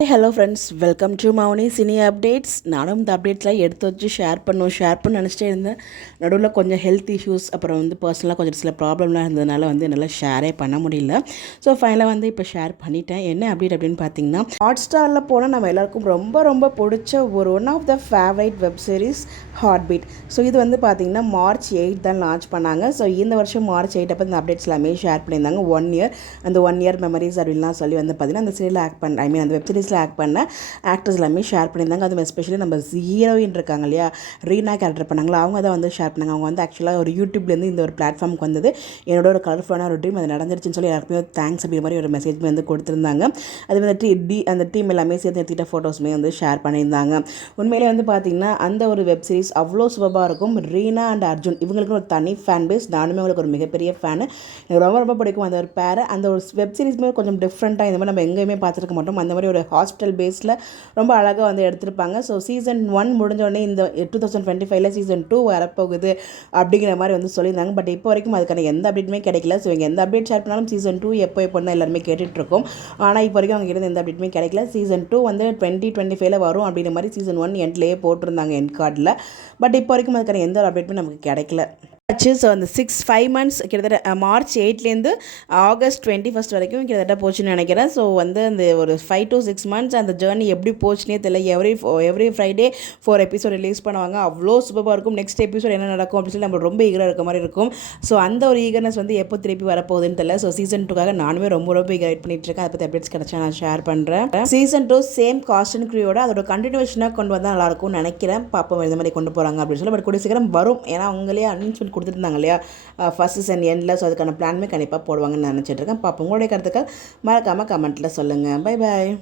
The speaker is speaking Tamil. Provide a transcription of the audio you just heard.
Hello friends, welcome to Mouni cine updates. நானும் இந்த அப்டேட்ஸ்லாம் எடுத்து வச்சு ஷேர் பண்ண நினச்சிட்டே இருந்தேன். நடுவில் கொஞ்சம் ஹெல்த் இஷ்யூஸ், அப்புறம் பர்சனலாக கொஞ்சம் சில ப்ராப்ளம்லாம் இருந்ததுனால என்னால் ஷேரே பண்ண முடியல. ஸோ ஃபைனலாக இப்போ ஷேர் பண்ணிட்டேன். என்ன அப்டேட் அப்படின்னு பார்த்தீங்கன்னா, ஹாட் ஸ்டாரில் போனால் நம்ம எல்லாருக்கும் ரொம்ப ரொம்ப பிடிச்ச one of the favourite web series Heart Beat. So இது பார்த்தீங்கன்னா March 8 தான் லான்ச் பண்ணாங்க. ஸோ இந்த வருஷம் March 8 அப்போ இந்த அப்டேட்ஸ் எல்லாமே ஷேர் பண்ணியிருந்தாங்க. 1 இயர் அந்த 1 இயர் மெமரிஸ் அப்படின்லாம் சொல்லி பார்த்தீங்கன்னா அந்த சீரியல் ஆக்ட் பண்ண அந்த வெப் சீரிஸ் ஆக்ட் பண்ண ஆக்டர்ஸ் எல்லாமே ஷேர் பண்ணியிருந்தாங்க. அது எஸ்பெஷலி நம்ம ஹீரோயின் இருக்காங்க இல்லையா, ரீனா கேரக்டர் பண்ணாங்களா, அவங்க தான் ஷேர் பண்ணாங்க. அவங்க ஆக்சுவலாக ஒரு யூடியூப்லேருந்து இந்த ஒரு பிளாட்ஃபார்முக்கு வந்தது என்னோட ஒரு கலர்ஃபுல்லான ஒரு ட்ரீம் அது நடந்துருச்சுன்னு சொல்லி எல்லாருக்குமே தேங்க்ஸ் அப்படிங்கிற மாதிரி ஒரு மெசேஜ் கொடுத்துருந்தாங்க. அது அந்த டீம் எல்லாமே சேர்த்து எடுத்துக்கிட்ட ஃபோட்டோஸுமே ஷேர் பண்ணியிருந்தாங்க. உண்மையிலே பார்த்தீங்கன்னா அந்த ஒரு வெப் சீரிஸ் அவ்வளோ சுபமாக இருக்கும். ரீனா அண்ட் அர்ஜுன் இவங்களுக்கு ஒரு தனி ஃபேன் பேஸ். நானுமே உங்களுக்கு ஒரு மிகப்பெரிய ஃபேனு. எனக்கு ரொம்ப ரொம்ப பிடிக்கும் அந்த ஒரு பேரை. அந்த ஒரு வெப் சீரிஸ்மே கொஞ்சம் டிஃப்ரெண்ட்டாக இந்த மாதிரி நம்ம எங்கேயுமே பார்த்துருக்க மாட்டோம். அந்த மாதிரி ஒரு ஹாஸ்பிட்டல் பேஸில் ரொம்ப அழகாக எடுத்திருப்பாங்க. ஸோ சீசன் 1 முடிஞ்சோடனே இந்த 2025 சீசன் 2 வரப்போகுது அப்படிங்கிற மாதிரி சொல்லியிருந்தாங்க. பட் இப்போ வரைக்கும் அதுக்கான எந்த அப்டேட்டுமே கிடைக்கல. ஸோ இங்கே எந்த அப்டேட் ஷேர் பண்ணாலும் சீசன் 2 எப்போ தான் எல்லாருமே கேட்டுட்ருக்கோம். ஆனால் இப்போ வரைக்கும் அவங்க கிட்ட எந்த அப்டேட்டுமே கிடைக்கல. சீசன் 2 2025 வரும் அப்படிங்கிற மாதிரி சீசன் 1 எண்ட்லேயே போட்டிருந்தாங்க என் கார்டில். பட் இப்போ வரைக்கும் அதுக்கான எந்த ஒரு அப்டேட்டுமே நமக்கு கிடைக்கல. ஸோ அந்த 5 months கிட்டத்தட்ட March 8 August 21 வரைக்கும் கிட்டத்தட்ட போச்சுன்னு நினைக்கிறேன். ஸோ அந்த ஒரு 5 to 6 months அந்த ஜேர்னி எப்படி போச்சுனே தெரியல. எவ்ரி ஃப்ரைடே 4 எபிசோட் ரிலீஸ் பண்ணுவாங்க. அவ்வளோ சூப்பராக இருக்கும். நெக்ஸ்ட் எபிசோட் என்ன நடக்கும் அப்படின்னு சொல்லி நம்ம ரொம்ப ஈகராக இருக்க மாதிரி இருக்கும். ஸோ அந்த ஒரு ஈகர்னஸ் எப்போ திருப்பி வரப்போகுதுன்னு தெரியல. ஸோ சீசன் 2க்காக நானுமே ரொம்ப ரொம்ப ஈகர் வெயிட் பண்ணிட்டு இருக்கேன். அதை பற்றி அப்டேட்ஸ் கிடச்சா நான் ஷேர் பண்ணுறேன். சீசன் 2 சேம் காஸ்ட் அண்ட் க்ரூவோட அதோட கண்டினியூஷனாக கொண்டு வந்தால் நல்லாயிருக்கும்னு நினைக்கிறேன். பாப்போம் இந்த மாதிரி கொண்டு போகிறாங்க அப்படின்னு சொல்லி. பட் கூடிய சீக்கிரம் வரும். ஏன்னா அவங்களே அனௌன்ஸ்மெண்ட் கொடுத்துருந்தாங்க இல்லையா ஃபர்ஸ்ட் சீசன் எண்டில். ஸோ அதுக்கான பிளானுமே கண்டிப்பாக போடுவாங்கன்னு நினச்சிட்டு இருக்கேன். பாப்போம். உங்களுடைய கருத்துக்கள் மறக்காமல் கமெண்ட்டில் சொல்லுங்கள். Bye bye.